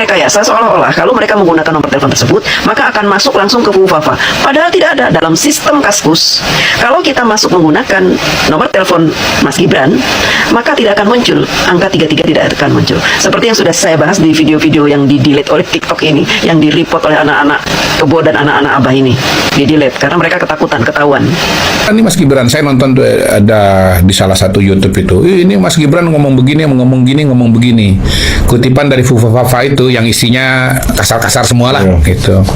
merekayasa seolah-olah kalau mereka menggunakan nomor telepon tersebut, maka akan masuk langsung ke FUFAFA. Padahal tidak ada. Dalam sistem Kaskus, kalau kita masuk menggunakan nomor telepon Mas Gibran, maka tidak akan muncul. Angka 33 tidak akan muncul. Seperti yang sudah saya bahas di video-video yang di-delete oleh TikTok ini, yang di-report oleh anak-anak kebo dan anak-anak abah ini. Di-delete, karena mereka ketakutan, ketahuan. Ini Mas Gibran, saya nonton ada di salah satu YouTube itu. Ini Mas Gibran ngomong begini, ngomong begini. Kutipan dari FUFAFA itu yang isinya kasar-kasar semua lah, gitu.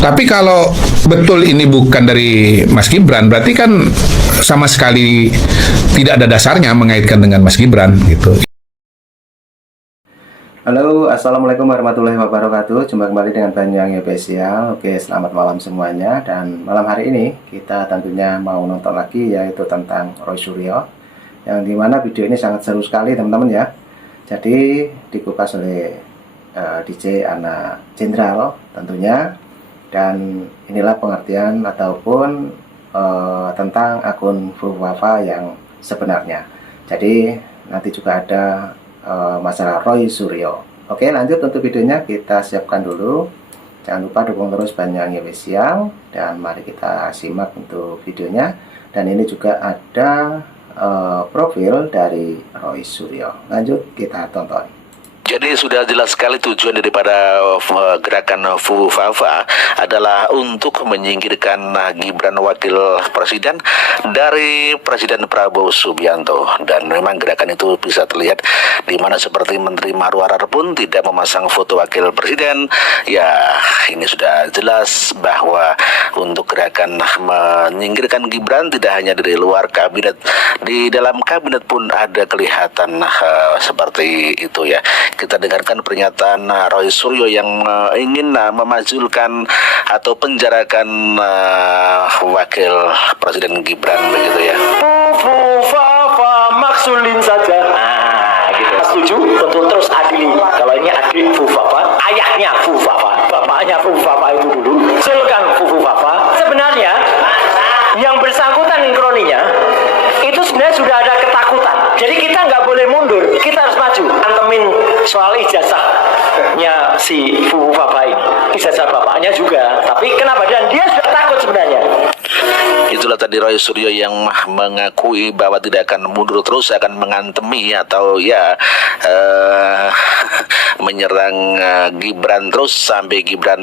Tapi kalau betul ini bukan dari Mas Gibran, berarti kan sama sekali tidak ada dasarnya mengaitkan dengan Mas Gibran, gitu. Halo, assalamualaikum warahmatullahi wabarakatuh. Jumpa kembali dengan Banyuwangi Official. Oke, selamat malam semuanya. Dan malam hari ini kita tentunya mau nonton lagi, yaitu tentang Roy Suryo, yang dimana video ini sangat seru sekali teman-teman ya. Jadi dikupas oleh DJ Ana Jenderal tentunya. Dan inilah pengertian ataupun tentang akun FUFAFA yang sebenarnya. Jadi nanti juga ada masalah Roy Suryo. Oke, lanjut untuk videonya kita siapkan dulu. Jangan lupa dukung terus Banyuwangi Official, dan mari kita simak untuk videonya. Dan ini juga ada profil dari Roy Suryo. Lanjut kita tonton. Jadi sudah jelas sekali tujuan daripada gerakan FUFAFA adalah untuk menyingkirkan Gibran Wakil Presiden dari Presiden Prabowo Subianto. Dan memang gerakan itu bisa terlihat di mana seperti Menteri Marwarar pun tidak memasang foto Wakil Presiden. Ya, ini sudah jelas bahwa untuk gerakan menyingkirkan Gibran tidak hanya dari luar kabinet, di dalam kabinet pun ada kelihatan seperti itu ya. Kita dengarkan pernyataan Roy Suryo yang ingin memajulkan atau penjarakan Wakil Presiden Gibran begitu ya. FUFAFA maksulin saja. Nah, gitu. Setuju? Tentu terus adili. Kalau ini adil FUFAFA, ayahnya FUFAFA, bapaknya FUFAFA itu dulu. Silakan FUFAFA. Sebenarnya yang bersangkutan kroninya itu sebenarnya sudah ada ketakutan. Jadi kita nggak boleh mundur, kita harus maju. Antemin soal ijazahnya si FUFAFA ini, ijazah bapaknya juga. Tapi kenapa? Dan dia sudah takut sebenarnya. Itulah tadi Roy Suryo yang mengakui bahwa tidak akan mundur, terus akan mengantemi atau ya menyerang Gibran terus sampai Gibran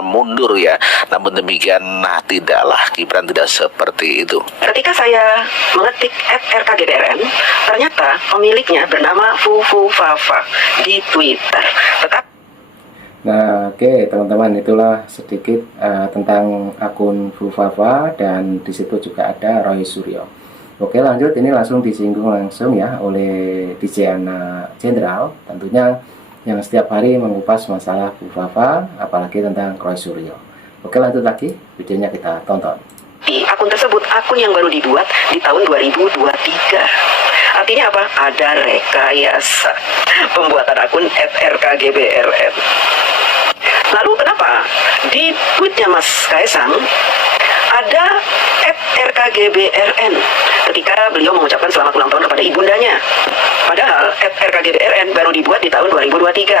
mundur ya. Namun demikian tidaklah, Gibran tidak seperti itu. Ketika saya mengetik @rkgbrn, ternyata pemiliknya bernama FUFAFA di Twitter. Nah, oke teman-teman, itulah sedikit tentang akun FUFAFA, dan di situ juga ada Roy Suryo. Oke, lanjut, ini langsung disinggung langsung ya oleh DJ Ana Jenderal, tentunya yang setiap hari mengupas masalah FUFAFA, apalagi tentang Roy Suryo. Oke, lanjut lagi, videonya kita tonton. Di akun tersebut, akun yang baru dibuat di tahun 2023. Artinya apa? Ada rekayasa pembuatan akun @rkgbrn. Lalu kenapa di tweetnya Mas Kaisang ada @rkgbrn ketika beliau mengucapkan selamat ulang tahun kepada ibundanya? Padahal @rkgbrn baru dibuat di tahun 2023.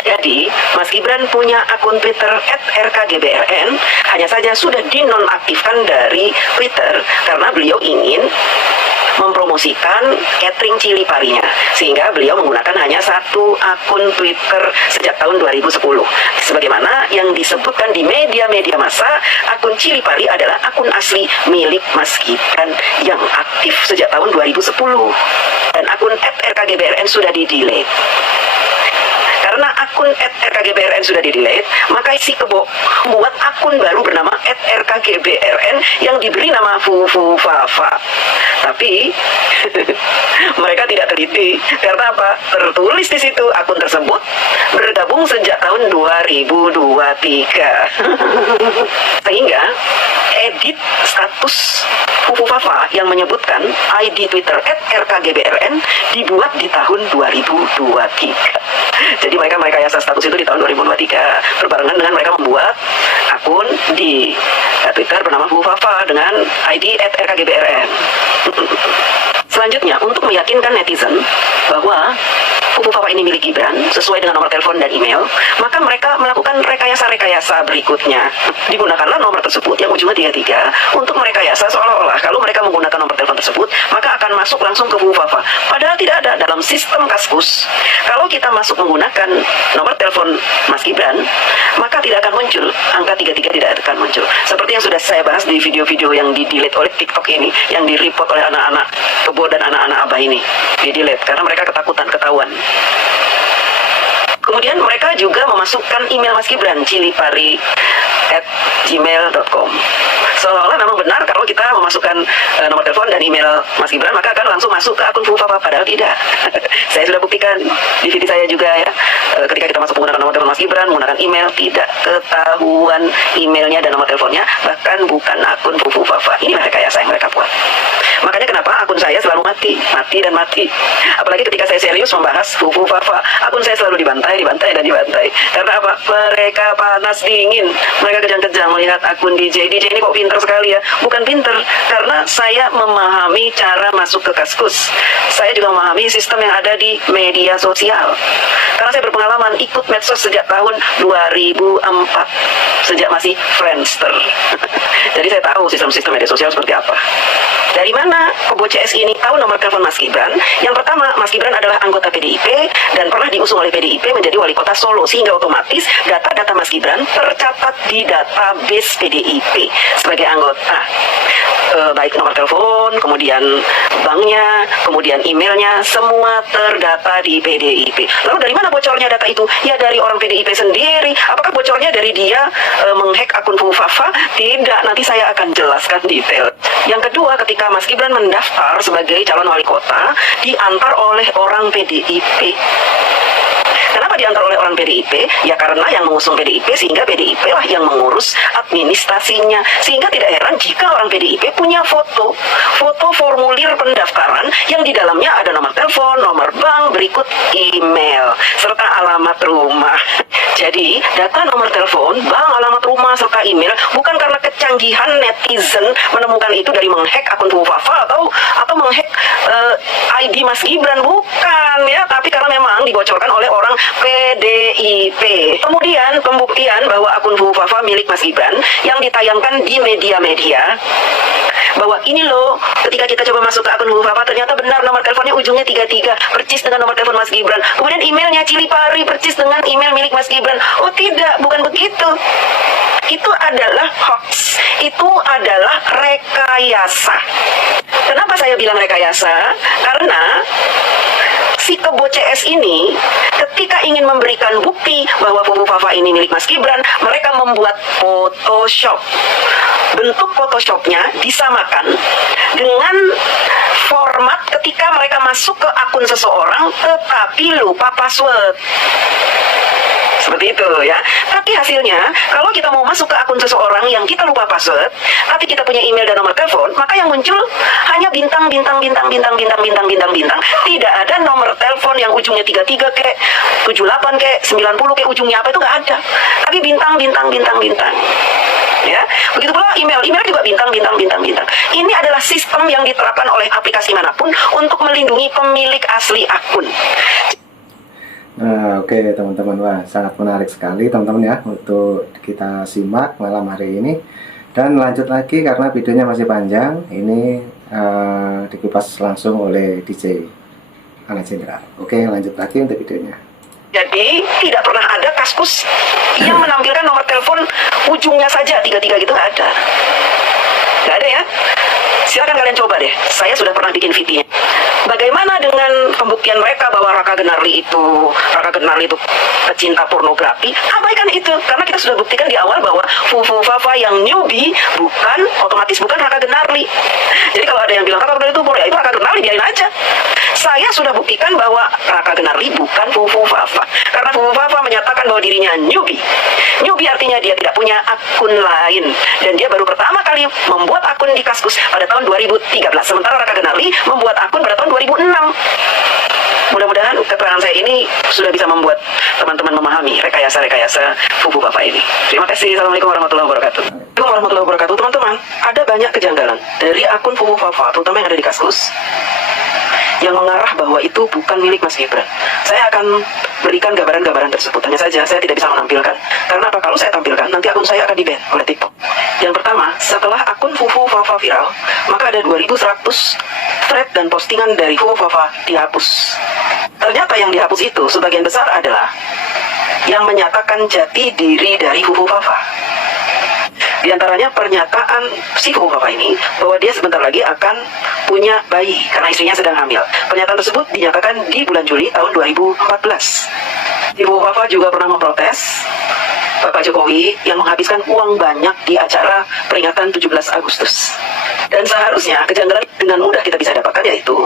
Jadi, Mas Gibran punya akun Twitter @rkgbrn, hanya saja sudah dinonaktifkan dari Twitter karena beliau ingin mempromosikan catering cili parinya, sehingga beliau menggunakan hanya satu akun Twitter sejak tahun 2010. Sebagaimana yang disebutkan di media-media massa, akun cili pari adalah akun asli milik Mas Gibran yang aktif sejak tahun 2010. Dan akun @rkgbrn sudah di-delete. Karena akun @rkgbrn sudah di-delete, maka si kebo buat akun baru bernama @rkgbrn yang diberi nama FUFAFA. Tapi mereka tidak teliti. Karena apa? Tertulis di situ akun tersebut bergabung sejak tahun 2023. Sehingga edit status FUFAFA yang menyebutkan ID Twitter @rkgbrn dibuat di tahun 2023. Jadi mereka merekayasa status itu di tahun 2023 berbarengan dengan mereka membuat akun di Twitter bernama FUFAFA dengan ID @rkgbrn. Selanjutnya, untuk meyakinkan netizen bahwa Fufu Fafa ini milik Gibran sesuai dengan nomor telepon dan email, maka mereka melakukan rekayasa-rekayasa berikutnya. Digunakanlah nomor tersebut yang ujungnya 33 untuk merekayasa seolah-olah kalau mereka menggunakan nomor telepon tersebut, maka akan masuk langsung ke Fufu Fafa. Padahal tidak ada dalam sistem Kaskus. Kalau kita masuk menggunakan nomor telepon Mas Gibran, maka tidak akan muncul angka 33, tidak akan muncul. Seperti yang sudah saya bahas di video-video yang di-delete oleh TikTok ini, yang di-report oleh anak-anak kebo dan anak-anak abah ini, di-delete karena mereka ketakutan ketahuan. Kemudian mereka juga memasukkan email Mas Gibran, cilipari@gmail.com. Seolah-olah memang benar kalau kita memasukkan nomor telepon dan email Mas Gibran, maka akan langsung masuk ke akun Fufu Fafa, padahal tidak. Saya sudah buktikan di video saya juga ya. Ketika kita masuk menggunakan nomor telepon Mas Gibran, menggunakan email, tidak ketahuan emailnya dan nomor teleponnya, bahkan bukan akun Fufu Fafa. Inilah rekayasa yang mereka buat. Makanya kenapa akun saya selalu mati dan mati. Apalagi ketika saya serius membahas Fufu Fafa, akun saya selalu dibantai. Karena apa? Mereka panas dingin, mereka kejang-kejang melihat akun DJ ini kok pinter sekali ya. Bukan pinter, karena saya memahami cara masuk ke Kaskus. Saya juga memahami sistem yang ada di media sosial. Karena saya berpengalaman ikut medsos sejak tahun 2004, sejak masih Friendster. Jadi saya tahu sistem-sistem media sosial seperti apa. Dari mana Kebo CS ini tahu nomor telepon Mas Gibran? Yang pertama, Mas Gibran adalah anggota PDIP dan pernah diusung oleh PDIP menjadi wali kota Solo, sehingga otomatis data-data Mas Gibran tercatat di database PDIP sebagai anggota. Baik nomor telepon, kemudian banknya, kemudian emailnya, semua terdata di PDIP. Lalu dari mana bocornya data itu? Ya dari orang PDIP sendiri. Apakah bocornya dari dia menghack akun Fufu Fafa? Tidak, nanti saya akan jelaskan detail. Yang kedua, ketika Mas Gibran mendaftar sebagai calon wali kota, diantar oleh orang PDIP. Kenapa diantar oleh orang PDIP? Ya karena yang mengusung PDIP, sehingga PDIP lah yang mengurus administrasinya. Sehingga tidak heran jika orang PDIP punya foto formulir pendaftaran yang di dalamnya ada nomor telepon, nomor bank, berikut email, serta alamat rumah. Jadi, data nomor telepon, bank, alamat rumah, serta email bukan karena kecanggihan netizen menemukan itu dari menghack akun Fufu Fafa atau menghack ID Mas Gibran, bukan ya, tapi karena memang dibocorkan oleh orang PDIP. Kemudian pembuktian bahwa akun Fufu Fafa milik Mas Gibran yang ditayangkan di media-media, bahwa ini loh, ketika kita coba masuk ke akun Fufu Fafa, ternyata benar nomor teleponnya ujungnya 33, percis dengan nomor telepon Mas Gibran. Kemudian emailnya Cilipari, percis dengan email milik Mas Gibran. Oh tidak, bukan begitu. Itu adalah hoax, itu adalah rekayasa. Kenapa saya bilang rekayasa? Karena si Kebo CS ini ketika ingin memberikan bukti bahwa Fufu Fafa ini milik Mas Gibran, mereka membuat Photoshop. Bentuk Photoshopnya disamakan dengan format ketika mereka masuk ke akun seseorang tetapi lupa password. Seperti itu ya. Tapi hasilnya, kalau kita mau masuk ke akun seseorang yang kita lupa password, tapi kita punya email dan nomor telepon, maka yang muncul hanya bintang. Tidak ada nomor telepon yang ujungnya 33 kek, 78 kek, 90 kek, ujungnya apa itu nggak ada. Tapi bintang. Ya, begitu pula email juga bintang. Ini adalah sistem yang diterapkan oleh aplikasi manapun untuk melindungi pemilik asli akun. Nah, oke teman-teman, wah sangat menarik sekali teman-teman ya untuk kita simak malam hari ini. Dan lanjut lagi karena videonya masih panjang, ini dikupas langsung oleh DJ Ana Jenderal. Oke, lanjut lagi untuk videonya. Jadi tidak pernah ada Kaskus yang menampilkan nomor telepon ujungnya saja 33 gitu, nggak ada. Nggak ada ya. Silakan kalian coba deh. Saya sudah pernah bikin videonya. Bagaimana dengan pembuktian mereka bahwa Raka Gunarli itu pecinta pornografi? Abaikan itu, karena kita sudah buktikan di awal bahwa Fufu Fafa yang newbie otomatis bukan Raka Gunarli. Jadi kalau ada yang bilang Raka Gunarli itu porno, ya itu Raka Gunarli, biarin aja. Saya sudah buktikan bahwa Raka Gunarli bukan Fufu Fafa, karena Fufu Fafa menyatakan bahwa dirinya newbie. Newbie artinya dia tidak punya akun lain, dan dia baru pertama kali membuat akun di Kaskus pada tahun 2013, sementara Raka Gunarli membuat akun pada tahun 2006. Mudah-mudahan keterangan saya ini sudah bisa membuat teman-teman memahami rekayasa-rekayasa Fufu Fafa ini. Terima kasih. Assalamualaikum warahmatullahi wabarakatuh. Assalamualaikum warahmatullahi wabarakatuh. Teman-teman, ada banyak kejanggalan dari akun Fufu Fafa, terutama yang ada di Kaskus. yang mengarah bahwa itu bukan milik Mas Gibran. Saya akan berikan gambaran-gambaran tersebut. Hanya saja saya tidak bisa menampilkan. Karena apa? Kalau saya tampilkan, nanti akun saya akan di-ban oleh TikTok. Yang pertama, setelah akun Fufu Fafa viral, maka ada 2100 thread dan postingan dari Fufu Fafa dihapus. Ternyata yang dihapus itu sebagian besar adalah yang menyatakan jati diri dari Fufu Fafa. Di antaranya pernyataan si Fufu Fafa ini bahwa dia sebentar lagi akan punya bayi karena istrinya sedang hamil. Pernyataan tersebut dinyatakan di bulan Juli tahun 2014. Si Fufu Fafa juga pernah memprotes Bapak Jokowi yang menghabiskan uang banyak di acara peringatan 17 Agustus. Dan seharusnya kejanggalan dengan mudah kita bisa dapatkan yaitu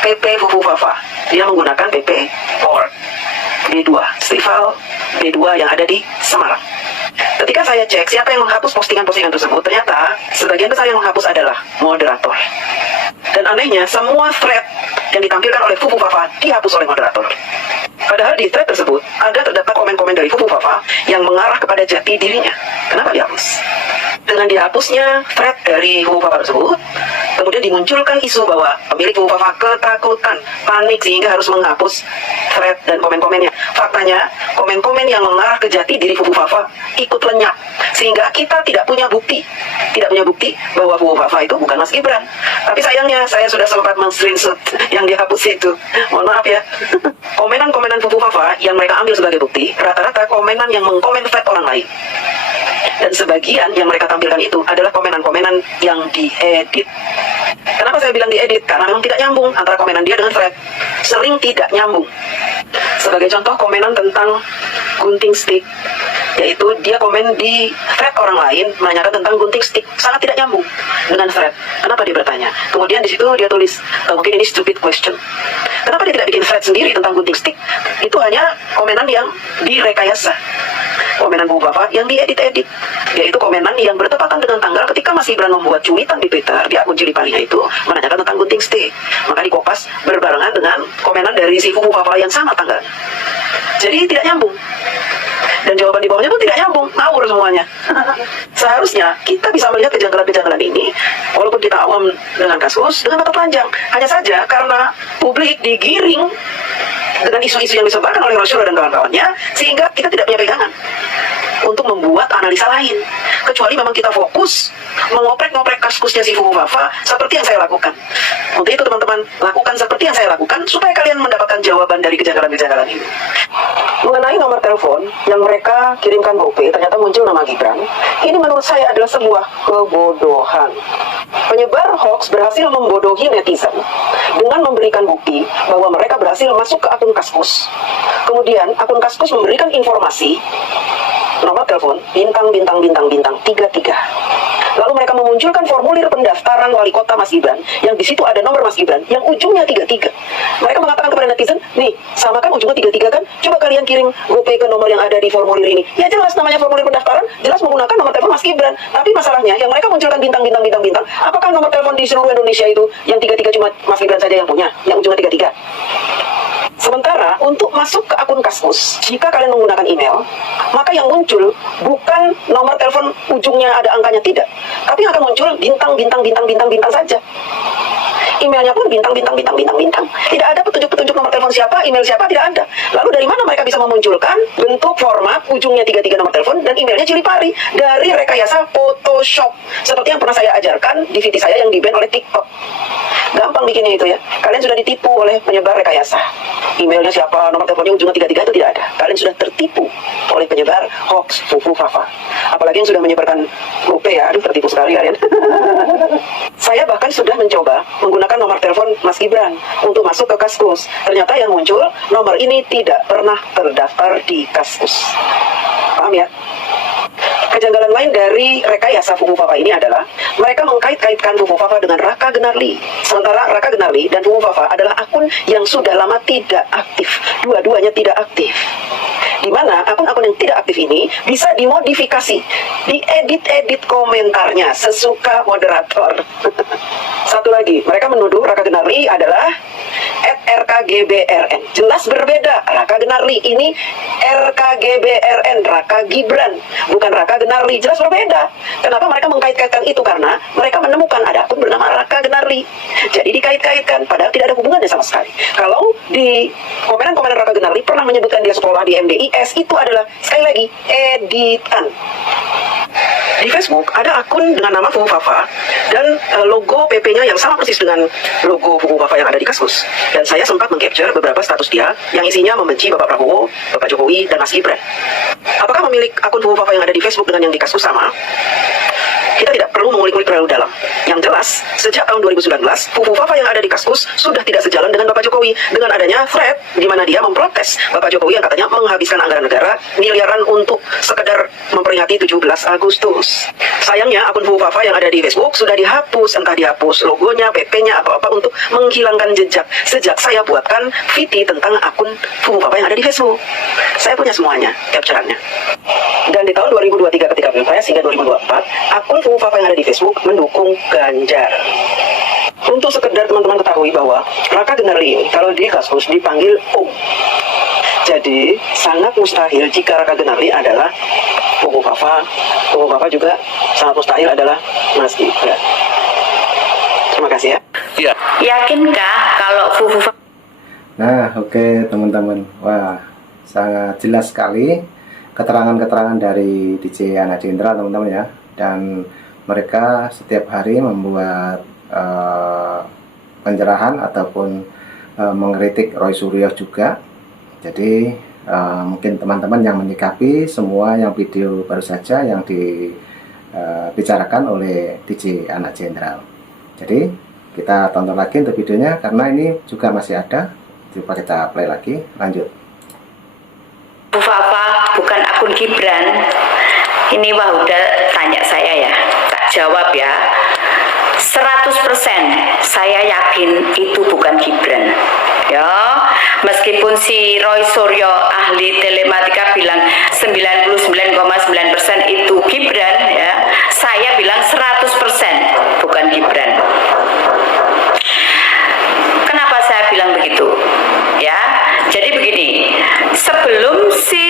PP Fufu Fafa. Dia menggunakan PP Port B2, Festival B2 yang ada di Semarang. Ketika saya cek siapa yang menghapus postingan-postingan tersebut, ternyata sebagian besar yang menghapus adalah moderator. Dan anehnya, semua thread yang ditampilkan oleh Fufu Fafa dihapus oleh moderator. Padahal di thread tersebut ada terdapat komen-komen dari Fufu Fafa yang mengarah kepada jati dirinya. Kenapa dihapus? Dengan dihapusnya thread dari Fufu Fafa tersebut, kemudian dimunculkan isu bahwa pemilik Fufu Fafa ketakutan, panik sehingga harus menghapus thread dan komen-komennya. Faktanya, komen-komen yang mengarah ke jati diri Fufu Fafa ikut lenyap, sehingga kita tidak punya bukti bahwa Fufu Fafa itu bukan Mas Gibran. Tapi sayangnya saya sudah sempat men-screenshot yang dihapus itu. Mohon maaf ya. Komenan-komenan Fufu Fafa yang mereka ambil sebagai bukti, rata-rata komenan yang mengkomen thread orang lain. Dan sebagian yang mereka tampilkan itu adalah komenan-komenan yang diedit. Kenapa saya bilang diedit? Karena memang tidak nyambung antara komenan dia dengan thread. Sering tidak nyambung. Sebagai contoh komenan tentang gunting stick, yaitu dia komen di thread orang lain menanyakan tentang gunting stick, sangat tidak nyambung dengan thread. Kenapa dia bertanya? Kemudian di situ dia tulis, mungkin ini stupid question. Kenapa dia tidak bikin thread sendiri tentang gunting stick? Itu hanya komenan yang direkayasa. Komenan Fufu Fafa yang diedit-edit, yaitu komenan yang bertepatan dengan tanggal ketika Mas Gibran membuat cuitan di Twitter di akun Cili Parinya itu menanyakan tentang gunting stick. Maka dikopas berbarengan dengan komenan dari si Fufu Fafa yang sama tanggal. Jadi tidak nyambung. Dan jawaban di bawahnya pun tidak nyambung, ngawur semuanya. Seharusnya kita bisa melihat kejanggalan-kejanggalan ini, walaupun kita awam dengan kasus, dengan mata telanjang. Hanya saja karena publik digiring dengan isu-isu yang disebarkan oleh Rosyuro dan kawan-kawannya, sehingga kita tidak punya pegangan untuk membuat analisa lain. Kecuali memang kita fokus mengoprek-ngoprek kasusnya si Fufu Fafa seperti yang saya lakukan. Untuk itu teman-teman, lakukan seperti yang saya lakukan supaya kalian mendapatkan jawaban dari kejanggalan-kejanggalan ini. Mengenai nomor telepon yang mereka kirimkan ke UP, ternyata muncul nama Gibran. Ini menurut saya adalah sebuah kebodohan. Penyebar hoax berhasil membodohi netizen dengan memberikan bukti bahwa mereka berhasil masuk ke akun Kaskus. Kemudian akun Kaskus memberikan informasi nomor telepon bintang 33. Lalu mereka memunculkan formulir pendaftaran wali kota Mas Gibran yang di situ ada nomor Mas Gibran yang ujungnya 33. Mereka mengatakan kepada netizen, nih, sama kan ujungnya 33 kan? Coba kalian kirim GoPay ke nomor yang ada di formulir ini. Ya jelas namanya formulir pendaftaran, jelas menggunakan nomor telepon Mas Gibran. Tapi masalahnya yang mereka munculkan bintang, apakah nomor telepon di seluruh Indonesia itu yang 33 cuma Mas Gibran saja yang punya, yang ujungnya 33? Sementara untuk masuk ke akun Kaskus, jika kalian menggunakan email, maka yang muncul bukan nomor telepon ujungnya ada angkanya, tidak. Tapi yang akan muncul bintang saja. Emailnya pun bintang. Tidak ada petunjuk-petunjuk nomor telepon siapa, email siapa, tidak ada. Lalu dari mana mereka bisa memunculkan bentuk format ujungnya 33 nomor telepon dan emailnya Cili Pari? Dari rekayasa Photoshop. Seperti yang pernah saya ajarkan di video saya yang di-ban oleh TikTok. Gampang bikinnya itu ya. Kalian sudah ditipu oleh penyebar rekayasa. Emailnya siapa, nomor teleponnya ujungnya 33 itu tidak ada. Kalian sudah tertipu oleh penyebar hoax Fufu Fafa. Apalagi yang sudah menyebarkan GoPay ya. Aduh, tertipu sekali kalian. Saya bahkan sudah mencoba menggunakan nomor telepon Mas Gibran untuk masuk ke Kaskus. Ternyata yang muncul nomor ini tidak pernah terdaftar di Kaskus. Paham ya? Kejanggalan lain dari rekayasa Fufu Fafa ini adalah mereka mengkait-kaitkan Fufu Fafa dengan Raka Gunarli. Sementara Raka Gunarli dan Fufu Fafa adalah akun yang sudah lama tidak aktif. Dua-duanya tidak aktif. Di mana akun-akun teman-teman yang tidak aktif ini bisa dimodifikasi, diedit komentarnya sesuka moderator. Satu lagi, mereka menuduh Raka Gunarli adalah @RKGBRN. Jelas berbeda. Raka Gunarli ini RKGBRN, Raka Gibran, bukan Raka Gunarli. Jelas berbeda. Kenapa mereka mengkait-kaitkan itu? Karena mereka menemukan ada akun bernama Raka Gunarli. Jadi dikait-kaitkan, padahal tidak ada hubungannya sama sekali. Kalau di komenan-komenan Raka Gunarli pernah menyebutkan dia sekolah di MDIS, itu adalah sekali lagi editan. Di Facebook ada akun dengan nama Fufu Fafa dan logo PP-nya yang sama persis dengan logo Fufu Fafa yang ada di Kaskus. Dan saya sempat mengcapture beberapa status dia yang isinya membenci Bapak Prabowo, Bapak Jokowi, dan Mas Gibran. Apakah pemilik akun Fufu Fafa yang ada di Facebook dengan yang di Kaskus sama? Kita tidak perlu mengulik-ulik terlalu dalam. Yang jelas, sejak tahun 2019, Fufu Fafa yang ada di Kaskus sudah tidak sejalan dengan Bapak Jokowi dengan adanya thread di mana dia memprotes Bapak Jokowi yang katanya menghabiskan anggaran negara miliaran untuk sekedar memperingati 17 Agustus. Sayangnya akun Fufu Fafa yang ada di Facebook sudah dihapus, entah dihapus logonya, PP-nya, atau apa untuk menghilangkan jejak. Sejak saya buatkan VT tentang akun Fufu Fafa yang ada di Facebook. Saya punya semuanya, capture-annya. Dan di tahun 2023 ketika Pilpres hingga 2024, akun Fufu Fafa yang ada di Facebook mendukung Ganjar. Untuk sekedar teman-teman ketahui bahwa Raka Gunarli ini kalau di Kaskus dipanggil Om. Jadi sangat mustahil jika Raka Gunarli adalah Fufu Fafa. Fufu Fafa juga sangat mustahil adalah Mas Gibran. Terima kasih ya. Ya. Yakinkah kalau Fufu Fafa? Nah, oke teman-teman. Wah, sangat jelas sekali keterangan-keterangan dari DJ Anak Jenderal teman-teman ya. Dan mereka setiap hari membuat pencerahan ataupun mengkritik Roy Suryo juga. Jadi mungkin teman-teman yang menyikapi semua yang video baru saja yang dibicarakan oleh DJ Anak Jenderal. Jadi kita tonton lagi untuk videonya karena ini juga masih ada. Coba kita play lagi, lanjut. Fufu Fafa bukan akun Gibran. Ini Wahuda tanya saya ya, tak jawab ya. 100% saya yakin itu bukan Gibran. Ya, meskipun si Roy Suryo ahli telematika bilang 99,9% itu Gibran ya, saya bilang 100% bukan Gibran. Kenapa saya bilang begitu? Ya, jadi begini, sebelum si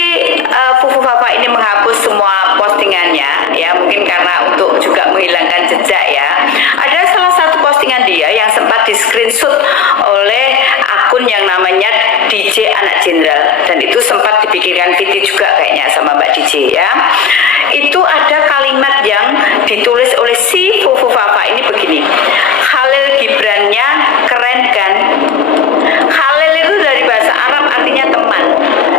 Fufu Fafa ini menghapus semua postingannya, ya mungkin karena untuk juga menghilangkan jejak ya, ada salah satu postingan dia yang sempat di screenshot oleh akun yang namanya DJ Anak Jenderal, dan itu sempat dibikinkan video juga kayaknya sama Mbak DJ ya. Itu ada kalimat yang ditulis oleh si Fufu Fafa ini begini, Khalil Gibrannya keren kan? Khalil itu dari bahasa Arab artinya teman.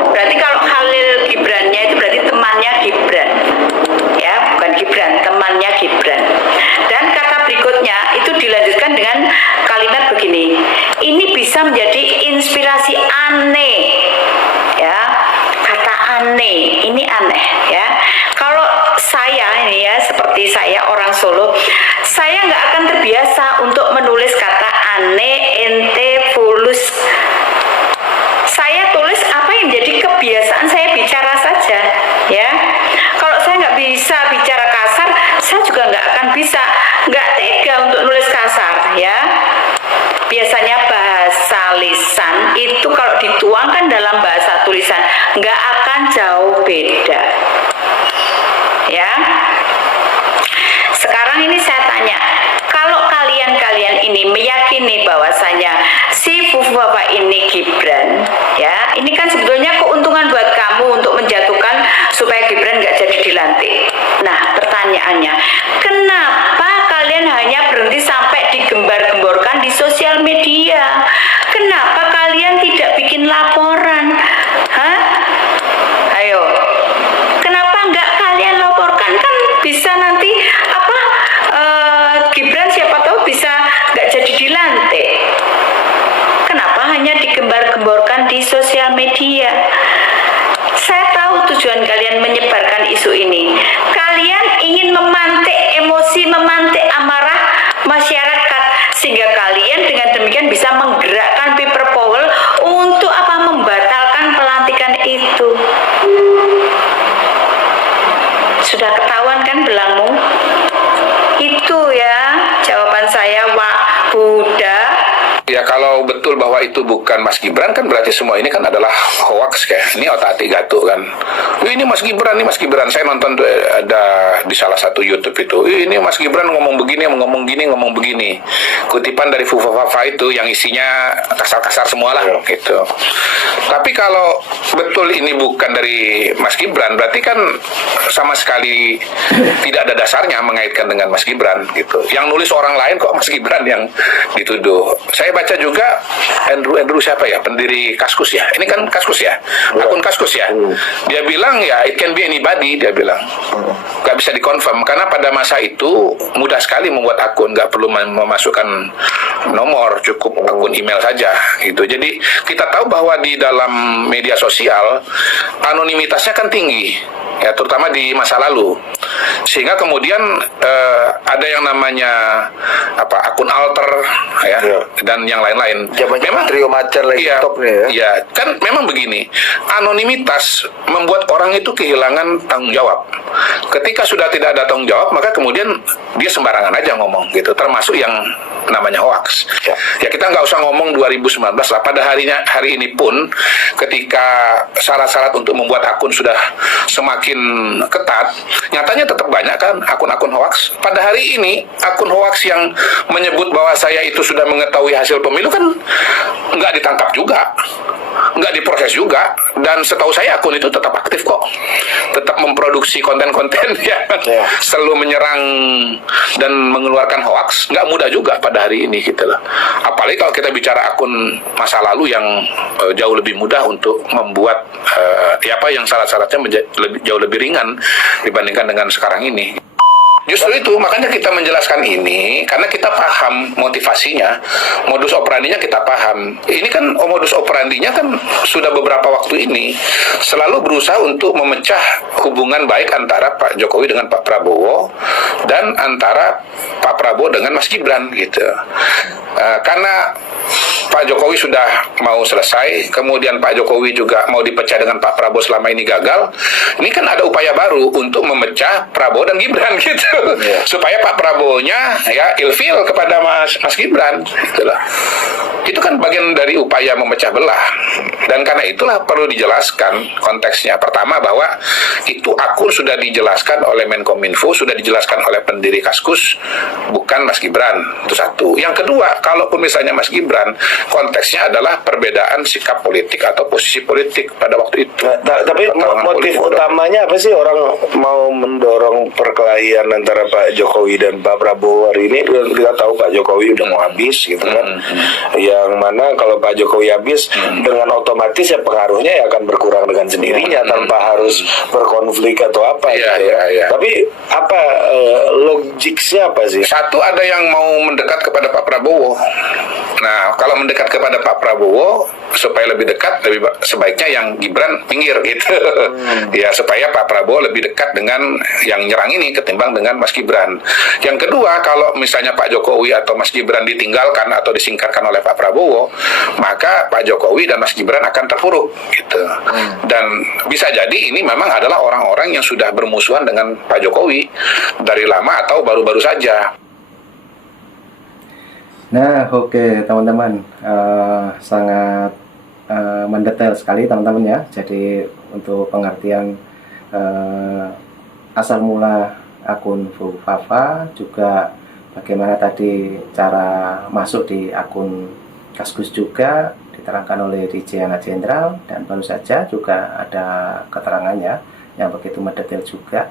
Berarti kalau Khalil Gibrannya itu berarti temannya Gibran. Ya, bukan Gibran, temannya Gibran. Dan kata berikutnya itu dilanjutkan dengan kalimat begini. Ini bisa menjadi inspirasi aneh. Ya, kata aneh, ini aneh ya. Kalau saya ini ya, seperti saya orang Solo, saya nggak akan terbiasa untuk menulis kata aneh, ente, fulus. Saya tulis apa yang menjadi kebiasaan saya bicara saja ya. Kalau saya nggak bisa bicara kasar, saya juga nggak akan bisa, nggak tega untuk nulis kasar ya. Biasanya bahasa lisan itu kalau dituangkan dalam bahasa tulisan nggak akan jauh beda ya. Sekarang ini saya tanya, kalau kalian ini meyakini bahwasanya si Fufu Fafa ini Gibran ya, ini kan sebetulnya keuntungan buat kamu untuk menjatuhkan supaya Gibran nggak jadi dilantik. Nah pertanyaannya, kenapa kalian hanya berhenti sampai digembar-gemborkan di sosial media? Kenapa kalian tidak bikin laporan? Hah? Ayo, kenapa nggak kalian laporkan? Kan bisa nanti apa Gibran siapa tahu bisa nggak jadi dilantik. Kenapa hanya digembar-gemborkan di sosial media? Saya tahu tujuan kalian menyebarkan isu ini. Kalian ingin memantik emosi, memantik amarah masyarakat, sehingga kalian dengan demikian bisa menggerakkan people power untuk apa? Membatalkan pelantikan itu. Sudah ketahuan kan belangmu? Itu ya jawaban saya, Wak Buddha. Ya kalau betul bahwa itu bukan Mas Gibran kan berarti semua ini kan adalah hoax kayak ini otak-atik gatuk kan. Ini Mas Gibran, ini Mas Gibran. Saya nonton tuh ada di salah satu YouTube itu. Ini Mas Gibran ngomong begini, ngomong begini. Kutipan dari Fufafa itu yang isinya kasar-kasar semua lah gitu. Tapi kalau betul ini bukan dari Mas Gibran, berarti kan sama sekali tidak ada dasarnya mengaitkan dengan Mas Gibran gitu. Yang nulis orang lain kok Mas Gibran yang dituduh. Saya baca juga Andrew siapa ya, pendiri Kaskus ya. Ini kan Kaskus ya, akun Kaskus ya. Dia bilang ya it can be anybody, dia bilang. Gak bisa dikonfirm karena pada masa itu mudah sekali membuat akun, gak perlu memasukkan nomor, cukup akun email saja gitu. Jadi kita tahu bahwa di dalam media sosial anonimitasnya kan tinggi ya, terutama di masa lalu, sehingga kemudian ada yang namanya akun alter ya, dan yang lain-lain. Memang trio macan lagi top nih ya. Iya, kan memang begini, anonimitas membuat orang itu kehilangan tanggung jawab. Ketika sudah tidak ada tanggung jawab, maka kemudian dia sembarangan aja ngomong gitu, termasuk yang namanya hoax. Ya kita nggak usah ngomong 2019 lah, pada hari ini pun ketika syarat-syarat untuk membuat akun sudah semakin ketat, nyatanya tetap banyak kan akun-akun hoax. Pada hari ini akun hoax yang menyebut bahwa saya itu sudah mengetahui hasil pemilu kan nggak ditangkap juga, nggak diproses juga, dan setahu saya akun itu tetap aktif kok, tetap memproduksi konten-konten yang selalu menyerang dan mengeluarkan hoax. Nggak mudah juga pada hari ini gitu loh. Apalagi kalau kita bicara akun masa lalu yang jauh lebih mudah untuk membuat yang syarat-syaratnya jauh lebih ringan dibandingkan dengan sekarang ini. Justru itu, makanya kita menjelaskan ini, karena kita paham motivasinya, modus operandinya kita paham. Ini kan modus operandinya kan sudah beberapa waktu ini selalu berusaha untuk memecah hubungan baik antara Pak Jokowi dengan Pak Prabowo, dan antara Pak Prabowo dengan Mas Gibran gitu. Karena Pak Jokowi sudah mau selesai, kemudian Pak Jokowi juga mau dipecah dengan Pak Prabowo selama ini gagal. Ini kan ada upaya baru untuk memecah Prabowo dan Gibran gitu. Supaya Pak Prabowo-nya ya ilfil kepada Mas Gibran itulah. Itu kan bagian dari upaya memecah belah. Dan karena itulah perlu dijelaskan konteksnya. Pertama bahwa itu akun sudah dijelaskan oleh Menkominfo, sudah dijelaskan oleh pendiri Kaskus, bukan Mas Gibran. Itu satu. Yang kedua, kalaupun misalnya Mas Gibran, konteksnya adalah perbedaan sikap politik atau posisi politik pada waktu itu. Tapi motif utamanya apa sih orang mau mendorong perkelahian antara Pak Jokowi dan Pak Prabowo hari ini? Kita tahu Pak Jokowi udah mau habis gitu kan. Yang mana kalau Pak Jokowi habis, dengan otomatis ya pengaruhnya ya akan berkurang dengan sendirinya tanpa harus berkonflik atau apa gitu ya. Tapi apa logiknya apa sih? Satu, ada yang mau mendekat kepada Pak Prabowo. Nah, kalau mendekat kepada Pak Prabowo supaya lebih dekat, lebih sebaiknya yang Gibran pinggir gitu. Ya, supaya Pak Prabowo lebih dekat dengan yang nyerang ini ketimbang dengan Mas Gibran. Yang kedua, kalau misalnya Pak Jokowi atau Mas Gibran ditinggalkan atau disingkirkan oleh Pak Prabowo, maka Pak Jokowi dan Mas Gibran akan terpuruk gitu. Dan bisa jadi ini memang adalah orang-orang yang sudah bermusuhan dengan Pak Jokowi dari lama atau baru-baru saja. Nah, oke teman-teman, sangat mendetail sekali teman-teman ya. Jadi untuk pengertian asal mula akun Fufafa, juga bagaimana tadi cara masuk di akun Kaskus juga diterangkan oleh DJ Anak Jenderal, dan baru saja juga ada keterangannya yang begitu mendetail juga.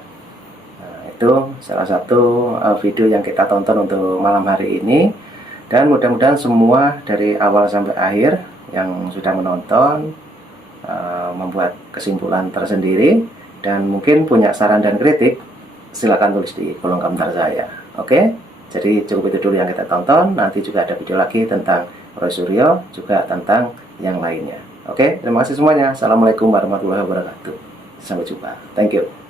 Itu salah satu video yang kita tonton untuk malam hari ini. Dan mudah-mudahan semua dari awal sampai akhir yang sudah menonton membuat kesimpulan tersendiri, dan mungkin punya saran dan kritik, silakan tulis di kolom komentar saya. Oke, jadi cukup itu dulu yang kita tonton. Nanti juga ada video lagi tentang Roy Suryo, juga tentang yang lainnya. Oke, terima kasih semuanya. Assalamualaikum warahmatullahi wabarakatuh. Sampai jumpa. Thank you.